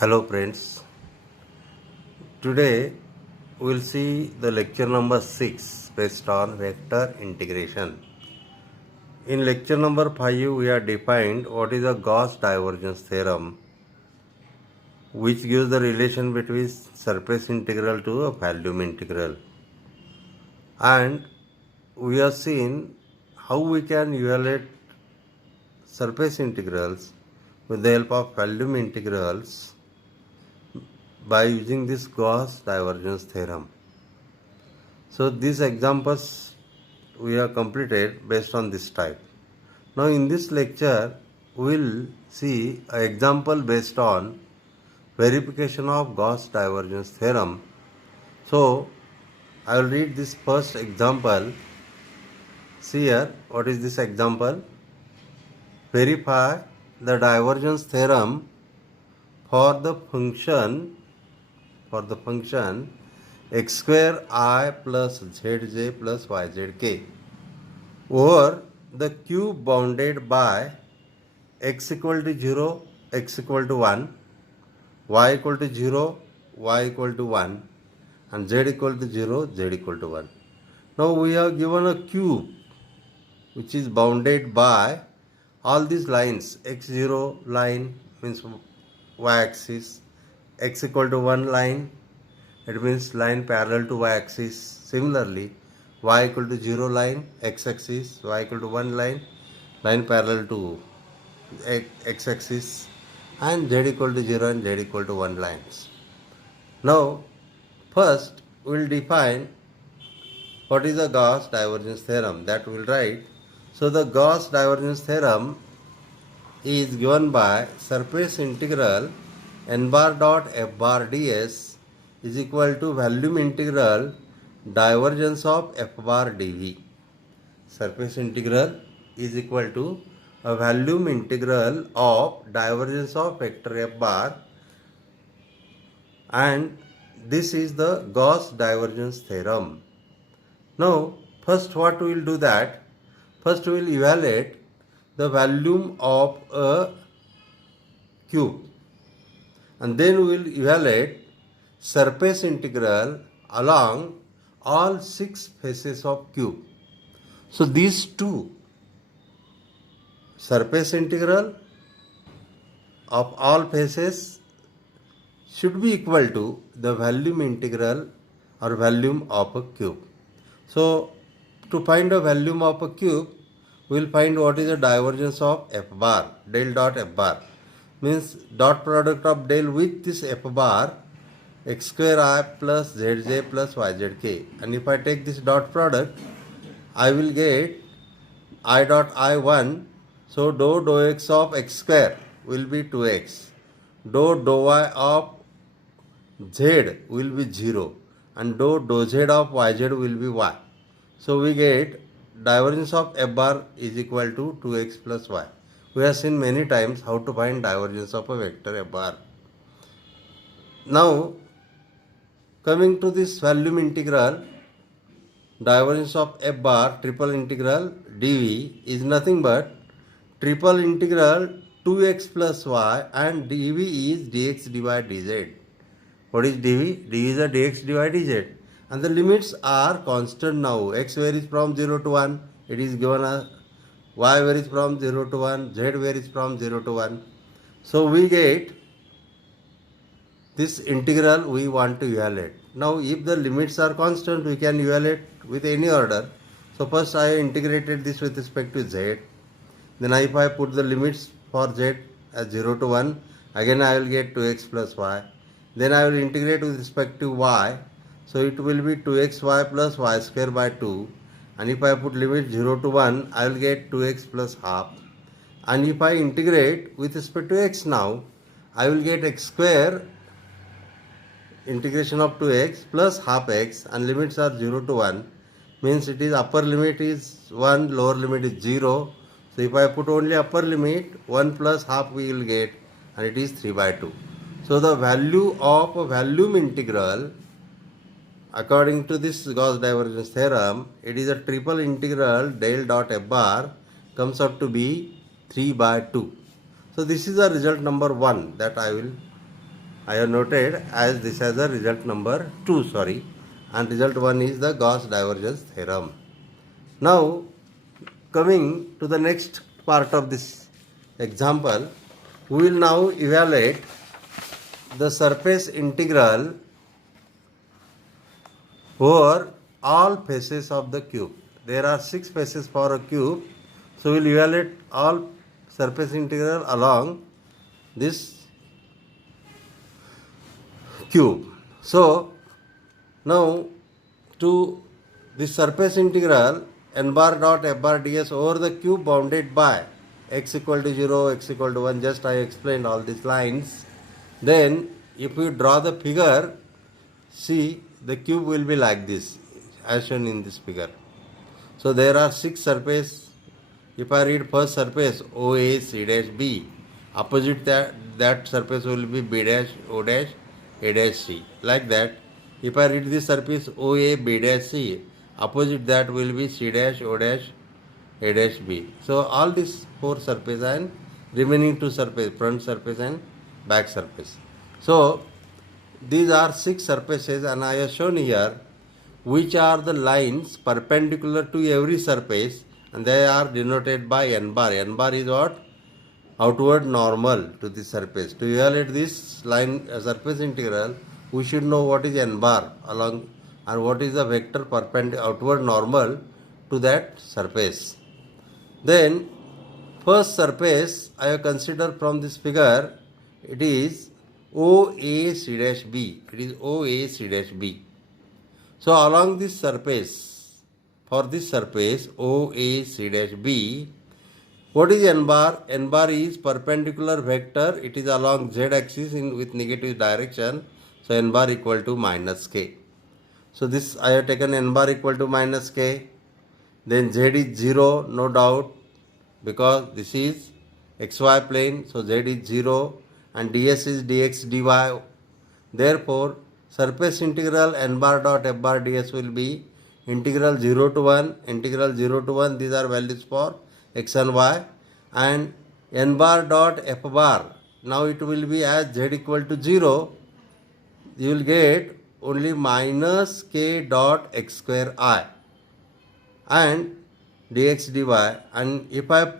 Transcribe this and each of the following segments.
Hello friends, today we will see the lecture number 6 based on vector integration. In lecture number 5 we have defined what is a Gauss divergence theorem, which gives the relation between surface integral to a volume integral, and we have seen how we can evaluate surface integrals with the help of volume integrals by using this Gauss divergence theorem. So these examples we have completed based on this type. Now in this lecture we will see an example based on verification of Gauss divergence theorem. So I will read this first example. See here, what is this example? Verify the divergence theorem for the function x square I plus zj plus yzk over the cube bounded by x equal to 0, x equal to 1, y equal to 0, y equal to 1, and z equal to 0, z equal to 1. Now we have given a cube which is bounded by all these lines. X0 line means y-axis, x equal to 1 line, it means line parallel to y-axis. Similarly, y equal to 0 line, x-axis, y equal to 1 line, line parallel to x-axis, and z equal to 0 and z equal to 1 lines. Now, first we will define what is the Gauss divergence theorem, that we will write. So the Gauss divergence theorem is given by surface integral n bar dot f bar ds is equal to volume integral divergence of f bar dv. Surface integral is equal to a volume integral of divergence of vector f bar, and this is the Gauss divergence theorem. Now first what we will do, that first we will evaluate the volume of a cube, and then we will evaluate surface integral along all 6 faces of cube. So these two, surface integral of all faces, should be equal to the volume integral or volume of a cube. So to find the volume of a cube, we will find what is the divergence of f bar, del dot f bar, means dot product of del with this f bar, x square I plus zj plus yzk, and if I take this dot product, I will get I dot I1. So dou x of x square will be 2x, dou y of z will be 0, and dou z of yz will be y. So we get divergence of f bar is equal to 2x plus y. We have seen many times how to find divergence of a vector f bar. Now coming to this volume integral, divergence of f bar triple integral dv is nothing but triple integral 2x plus y, and dv is dx dy dz. What is dv? dv is a dx dy dz, and the limits are constant now. X varies from 0 to 1, it is given as y varies from 0 to 1, z varies from 0 to 1. So we get this integral we want to evaluate. Now if the limits are constant, we can evaluate with any order. So first I integrated this with respect to z. Then if I put the limits for z as 0 to 1, again I will get 2x plus y. Then I will integrate with respect to y. So it will be 2xy plus y square by 2. And if I put limit 0 to 1, I will get 2x plus half. And if I integrate with respect to x now, I will get x square integration of 2x plus half x, and limits are 0 to 1, means it is upper limit is 1, lower limit is 0. So if I put only upper limit, 1 plus half we will get, and it is 3 by 2. So the value of a volume integral according to this Gauss divergence theorem, it is a triple integral del dot f bar comes up to be 3 by 2. So this is the result number 1 that I will I have noted as this as a result number 2, sorry, and result 1 is the Gauss divergence theorem. Now, coming to the next part of this example, we will now evaluate the surface integral over all faces of the cube. There are 6 faces for a cube, so we will evaluate all surface integral along this cube. So, now to this surface integral n bar dot f bar ds over the cube bounded by x equal to 0, x equal to 1, just I explained all these lines. Then if we draw the figure, see the cube will be like this as shown in this figure. So there are 6 surfaces. If I read first surface OA C dash B, opposite that surface will be B dash O dash A dash C, like that. If I read this surface OA B dash C, opposite that will be C dash O dash A dash B. So all these 4 surfaces and remaining 2 surfaces, front surface and back surface. So these are 6 surfaces, and I have shown here which are the lines perpendicular to every surface, and they are denoted by n bar. N bar is what? Outward normal to the surface. To evaluate this line surface integral, we should know what is n bar along and what is the vector outward normal to that surface. Then first surface I have considered from this figure, it is OA C dash B. It is OA C dash B. So along this surface, for this surface OA C dash B, what is n bar? N bar is perpendicular vector. It is along z axis with negative direction. So n bar equal to minus k. So this I have taken n bar equal to minus k. Then z is 0, no doubt, because this is xy plane. So z is 0 and ds is dx dy. Therefore, surface integral n bar dot f bar ds will be integral 0 to 1, integral 0 to 1. These are values for x and y, and n bar dot f bar, now it will be as z equal to 0, you will get only minus k dot x square I and dx dy, and if I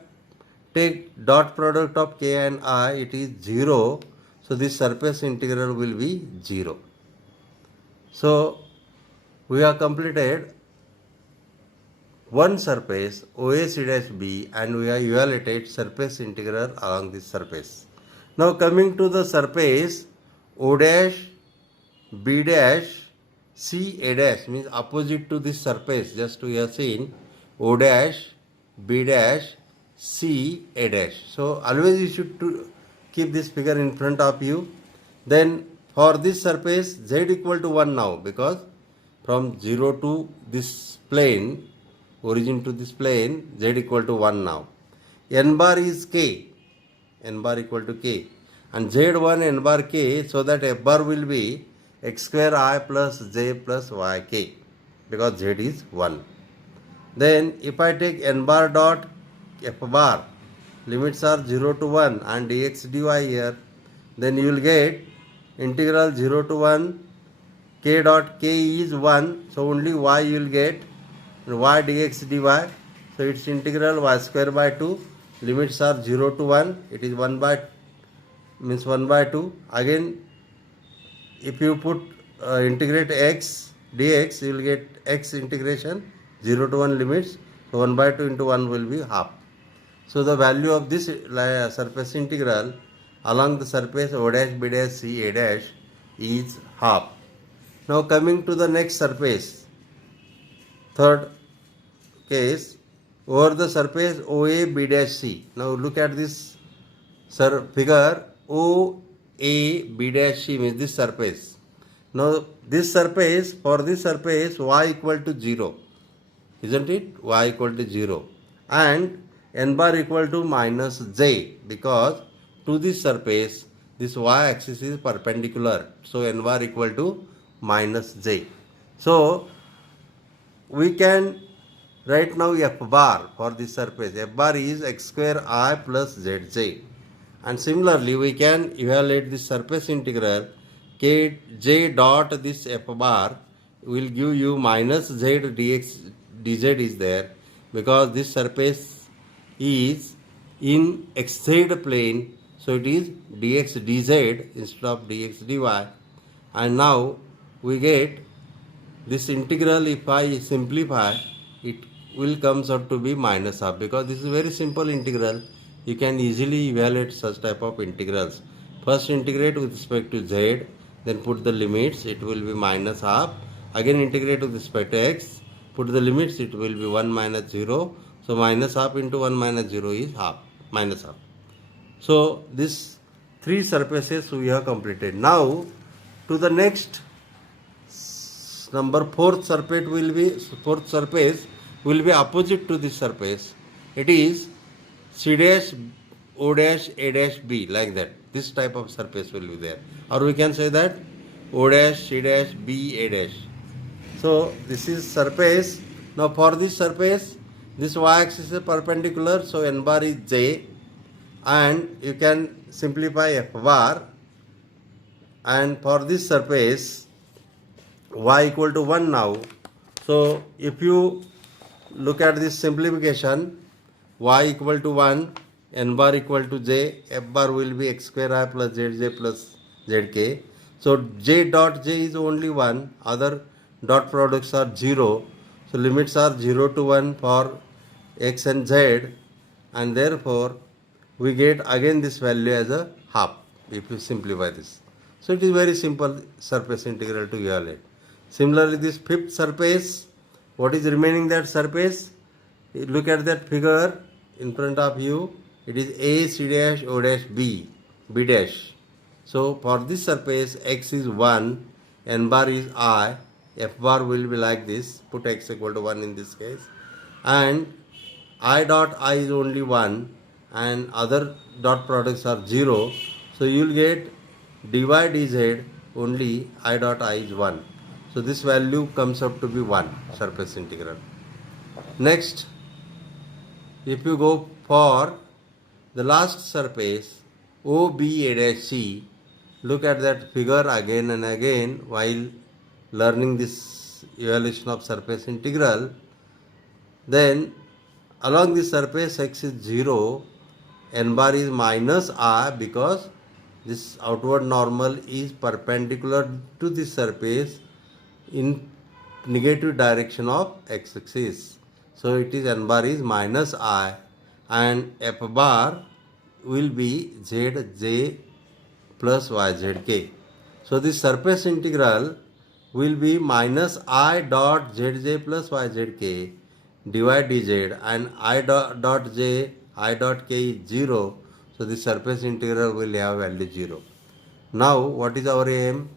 take dot product of k and I, it is 0, so this surface integral will be 0. So we have completed one surface OA C dash B, and we have evaluated surface integral along this surface. Now coming to the surface O dash B dash C A dash, means opposite to this surface, just we have seen O dash B dash C A dash. So always you should keep this figure in front of you. Then for this surface z equal to 1 now, because from 0 to this plane, origin to this plane, z equal to 1 now. N bar is k, n bar equal to k, and z1 n bar k, so that f bar will be x square I plus j plus yk, because z is 1. Then if I take n bar dot f bar, limits are 0 to 1 and dx dy here, then you will get integral 0 to 1, k dot k is 1, so only y you will get, y dx dy, so its integral y square by 2, limits are 0 to 1, it is 1 by, means 1 by 2. Again, if you put integrate x dx, you will get x integration 0 to 1 limits, so 1 by 2 into 1 will be half. So the value of this surface integral along the surface O dash B dash C A dash is half. Now coming to the next surface, third case, over the surface OA B dash C. Now look at this figure, OA B dash C means this surface. Now this surface, for this surface y equal to 0, isn't it? Y equal to 0 and n bar equal to minus j, because to this surface this y axis is perpendicular, so n bar equal to minus j. So we can write now f bar for this surface. F bar is x square I plus zj, and similarly we can evaluate this surface integral j dot this f bar will give you minus z dx dz is there, because this surface is in xz plane, so it is dx dz instead of dx dy. And now we get this integral. If I simplify, it will comes out to be minus half, because this is very simple integral. You can easily evaluate such type of integrals. First integrate with respect to z, then put the limits, it will be minus half. Again integrate with respect to x, put the limits, it will be 1 minus 0. So minus half into 1 minus 0 is half, minus half. So this three surfaces we have completed. Now to the next number, fourth surface will be opposite to this surface. It is C dash O dash A dash B, like that. This type of surface will be there. Or we can say that O dash C dash B A dash. So this is surface. Now for this surface, this y-axis is perpendicular, so n bar is j, and you can simplify f bar. And for this surface, y equal to 1 now. So if you look at this simplification, y equal to 1, n bar equal to j, f bar will be x square I plus zj plus zk. So j dot j is only 1, other dot products are 0. So limits are 0 to 1 for x and z, and therefore we get again this value as a half if you simplify this. So it is very simple surface integral to evaluate. Similarly, this fifth surface, what is remaining that surface? Look at that figure in front of you. It is A, C dash, O dash, B, B dash. So for this surface, x is 1, n bar is I, f bar will be like this. Put x equal to 1 in this case. And I dot I is only 1, and other dot products are 0. So you will get dy dz only I dot I is 1. So this value comes up to be 1, surface integral. Next, if you go for the last surface, OBA-C, look at that figure again and again while learning this evaluation of surface integral. Then along this surface, x is 0, n bar is minus I, because this outward normal is perpendicular to this surface in negative direction of x-axis. So it is n bar is minus I, and f bar will be zj plus yzk. So this surface integral will be minus I dot zj plus yzk dy dz, and I dot j, I dot k is 0. So this surface integral will have value 0. Now what is our aim?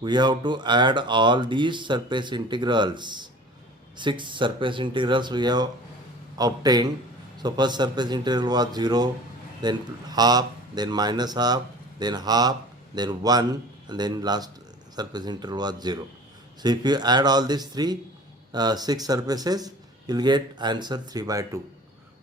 We have to add all these surface integrals. 6 surface integrals we have obtained. So first surface integral was 0, then half, then minus half, then half, then 1, and then last surface integral was 0. So if you add all these 6 surfaces, you will get answer 3 by 2.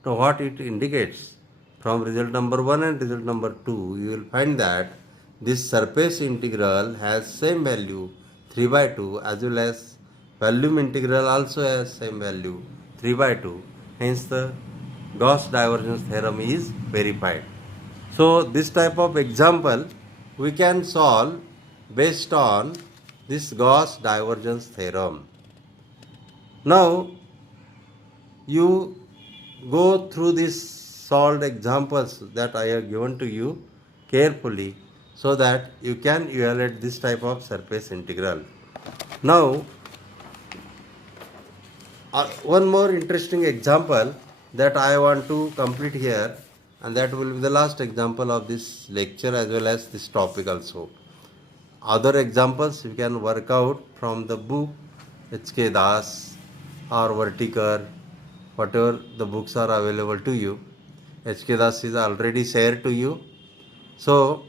Now what it indicates? From result number 1 and result number 2, you will find that this surface integral has same value 3 by 2, as well as volume integral also has same value 3 by 2. Hence the Gauss divergence theorem is verified. So this type of example we can solve based on this Gauss divergence theorem. Now you go through these solved examples that I have given to you carefully, so that you can evaluate this type of surface integral. Now one more interesting example that I want to complete here, and that will be the last example of this lecture as well as this topic also. Other examples you can work out from the book H.K. Das or Vertiker, whatever the books are available to you. H.K. Das is already shared to you. So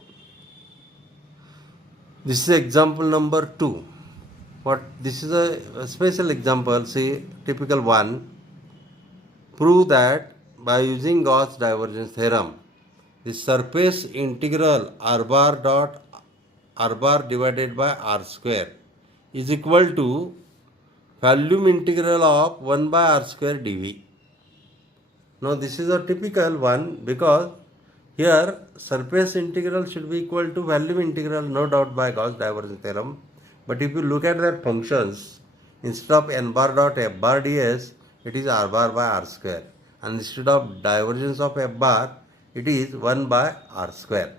this is example number 2. This is a special example, say typical one. Prove that by using Gauss divergence theorem, the surface integral r bar dot r bar divided by r square is equal to volume integral of 1 by r square dv. Now this is a typical one because here surface integral should be equal to volume integral, no doubt, by Gauss divergence theorem. But if you look at that functions, instead of n bar dot f bar ds, it is r bar by r square, and instead of divergence of f bar, it is 1 by r square.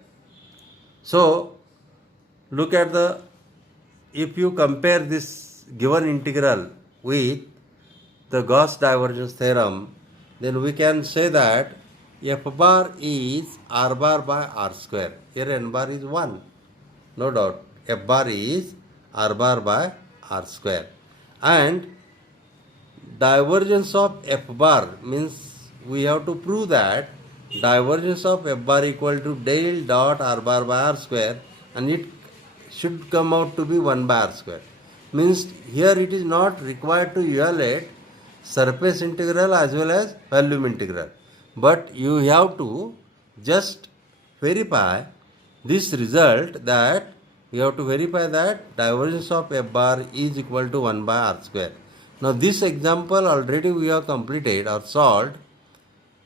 So look at if you compare this given integral with the Gauss divergence theorem, then we can say that f bar is r bar by r square. Here n bar is 1. No doubt. F bar is r bar by r square. And divergence of f bar means we have to prove that divergence of f bar equal to del dot r bar by r square, and it should come out to be 1 by r square. Means here it is not required to evaluate surface integral as well as volume integral, but you have to just verify this result, that you have to verify that divergence of f bar is equal to 1 by r square. Now this example already we have completed or solved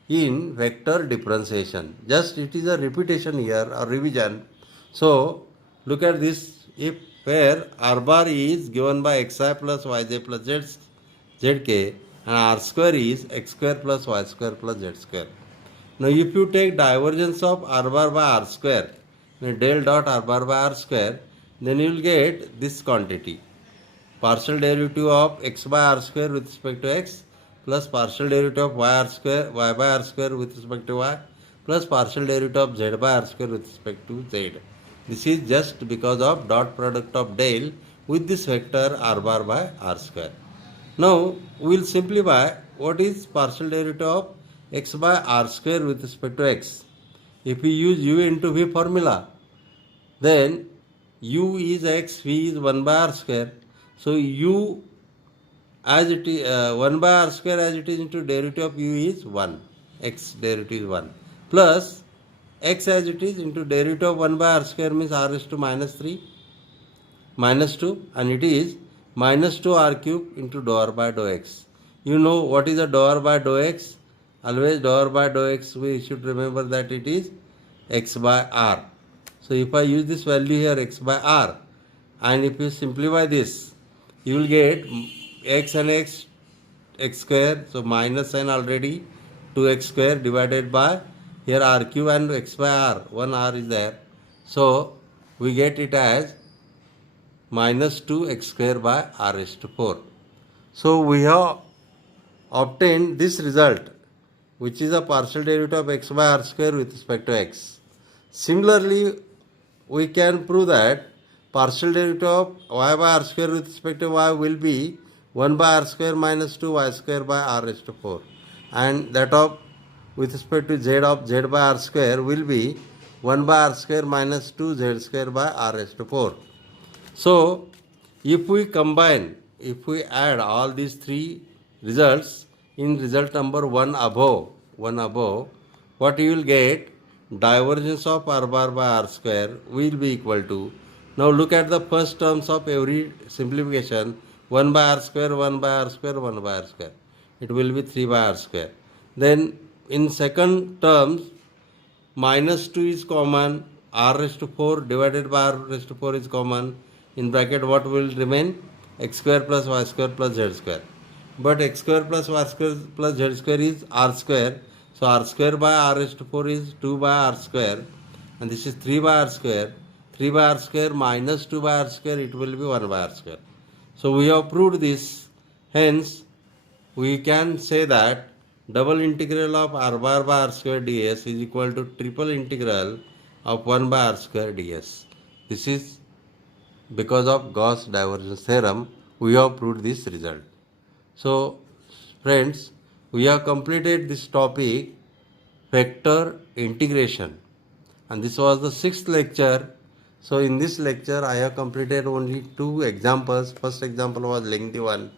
in vector differentiation. Just it is a repetition here or revision. So look at this. If where r bar is given by xi plus yj plus zk, and r square is x square plus y square plus z square. Now if you take divergence of r bar by r square, del dot r bar by r square, then you will get this quantity. Partial derivative of x by r square with respect to x plus partial derivative of y by r square with respect to y plus partial derivative of z by r square with respect to z. This is just because of dot product of del with this vector r bar by r square. Now we will simplify what is partial derivative of x by r square with respect to x. If we use u into v formula, then u is x, v is 1 by r square. So u as it is 1 by r square as it is into derivative of u is 1, x derivative is 1, plus x as it is into derivative of 1 by r square means r raised to minus 3 minus 2, and it is minus 2 r cube into dou r by dou x. You know what is a dou r by dou x? Always dou r by dou x, we should remember that it is x by r. So if I use this value here, x by r, and if you simplify this, you will get x and x square, so minus sign already, 2x square divided by here r cube and x by r, 1 r is there. So we get it as minus 2x square by r raised to 4. So we have obtained this result, which is a partial derivative of x by r square with respect to x. Similarly, we can prove that partial derivative of y by r square with respect to y will be 1 by r square minus 2y square by r raised to 4, and that of with respect to z of z by r square will be 1 by r square minus 2z square by r raised to 4. So if we combine, if we add all these three results in result number 1 above, what you will get, divergence of r bar by r square will be equal to, now look at the first terms of every simplification, 1 by r square, 1 by r square, 1 by r square. It will be 3 by r square. Then in second terms, minus 2 is common, r raised to 4 divided by r raised to 4 is common. In bracket what will remain? X square plus y square plus z square. But x square plus y square plus z square is r square. So r square by r raised to 4 is 2 by r square. And this is 3 by r square. 3 by r square minus 2 by r square, it will be 1 by r square. So we have proved this. Hence, we can say that double integral of r bar by r square ds is equal to triple integral of 1 by r square ds. This is because of Gauss divergence theorem, we have proved this result. So friends, we have completed this topic, vector integration, and this was the 6th lecture. So in this lecture I have completed only 2 examples. First example was lengthy one,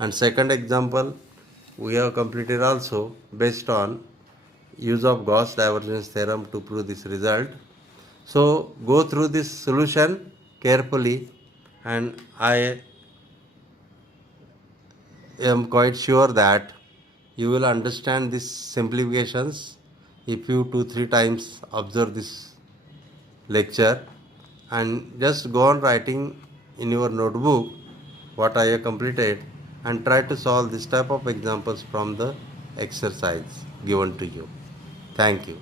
and second example we have completed also based on use of Gauss divergence theorem to prove this result. So go through this solution carefully, and I am quite sure that you will understand these simplifications if you 2-3 times observe this lecture, and just go on writing in your notebook what I have completed and try to solve this type of examples from the exercise given to you. Thank you.